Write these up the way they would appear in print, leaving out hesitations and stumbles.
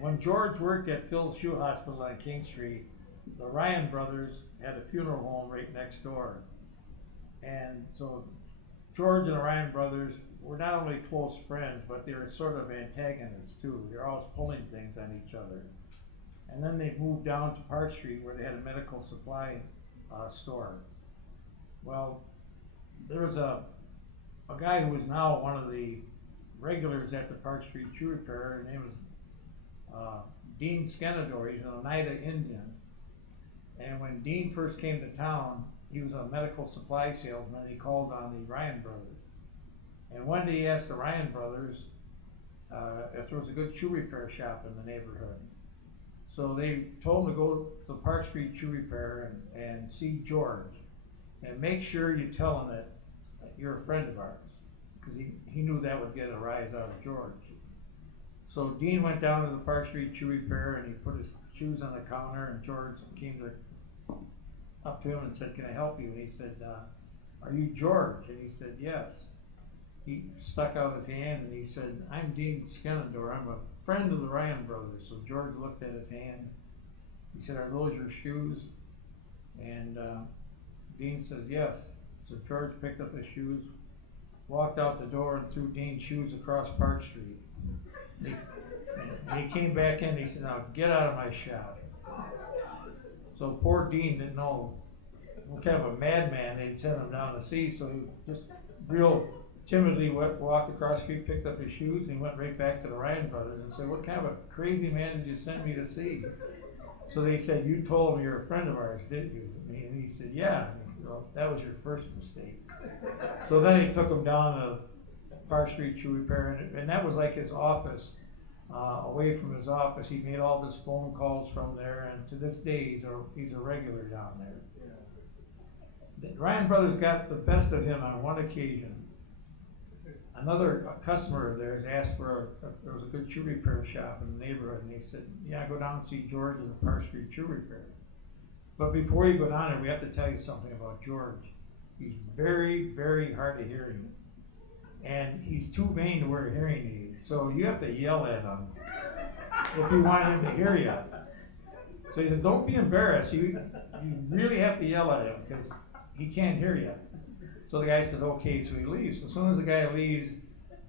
When George worked at Phil's Shoe Hospital on King Street, the Ryan brothers had a funeral home right next door. And so George and the Ryan brothers were not only close friends, but they were sort of antagonists too. They're always pulling things on each other. And then they moved down to Park Street where they had a medical supply store. Well, there was a guy who was now one of the regulars at the Park Street Shoe Repair. His name was Dean Skenador. He's an Oneida Indian. And when Dean first came to town, he was a medical supply salesman. He called on the Ryan brothers. And one day he asked the Ryan brothers if there was a good shoe repair shop in the neighborhood. So they told him to go to the Park Street Shoe Repair and see George. And make sure you tell him that you're a friend of ours, because he knew that would get a rise out of George. So Dean went down to the Park Street Shoe Repair and he put his shoes on the counter, and George came up to him and said, "Can I help you?" And he said, "Are you George?" And he said, "Yes." He stuck out his hand and he said, "I'm Dean Skenador. I'm a friend of the Ryan brothers." So George looked at his hand. He said, "Are those your shoes?" And Dean says, "Yes." So George picked up his shoes, walked out the door, and threw Dean's shoes across Park Street. And he came back in and he said, "Now get out of my shop." So poor Dean didn't know what kind of a madman they'd sent him down to see, so he just real timidly walked across the street, picked up his shoes, and he went right back to the Ryan brothers and said, "What kind of a crazy man did you send me to see?" So they said, "You told him you're a friend of ours, didn't you?" And he said, "Yeah." And he said, "Well, that was your first mistake." So then he took him down to Park Street Shoe Repair, and that was like his office. Away from his office, he made all his phone calls from there, and to this day he's a regular down there. The Ryan brothers got the best of him on one occasion. Another customer of theirs asked for there was a good shoe repair shop in the neighborhood, and he said, "Yeah, go down and see George in the Park Street Shoe Repair." But before you go down there, we have to tell you something about George. He's very, very hard of hearing, and he's too vain to wear hearing aids. So you have to yell at him if you want him to hear you. So he said, "Don't be embarrassed. You really have to yell at him because he can't hear you." So the guy said, "Okay," so he leaves. As soon as the guy leaves,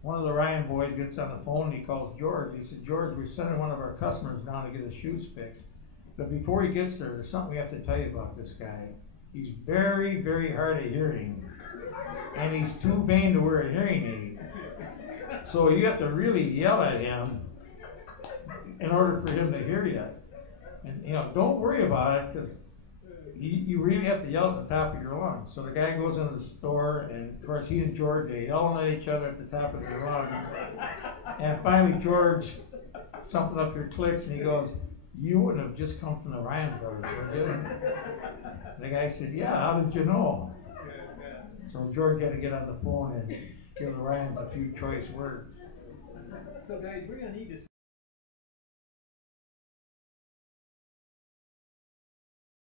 one of the Ryan boys gets on the phone and he calls George. He said, "George, we're sending one of our customers down to get his shoes fixed. But before he gets there, there's something we have to tell you about this guy. He's very, very hard of hearing, and he's too vain to wear a hearing aid. So you have to really yell at him in order for him to hear you. And don't worry about it, because you really have to yell at the top of your lungs." So the guy goes into the store, and of course he and George are yelling at each other at the top of their lungs. And finally George, something up here clicks, and he goes, "You wouldn't have just come from the Ryan brothers, would you?" The guy said, "Yeah, how did you know?" So George had to get on the phone and give the Ryans a few choice words. So guys, we're going to need to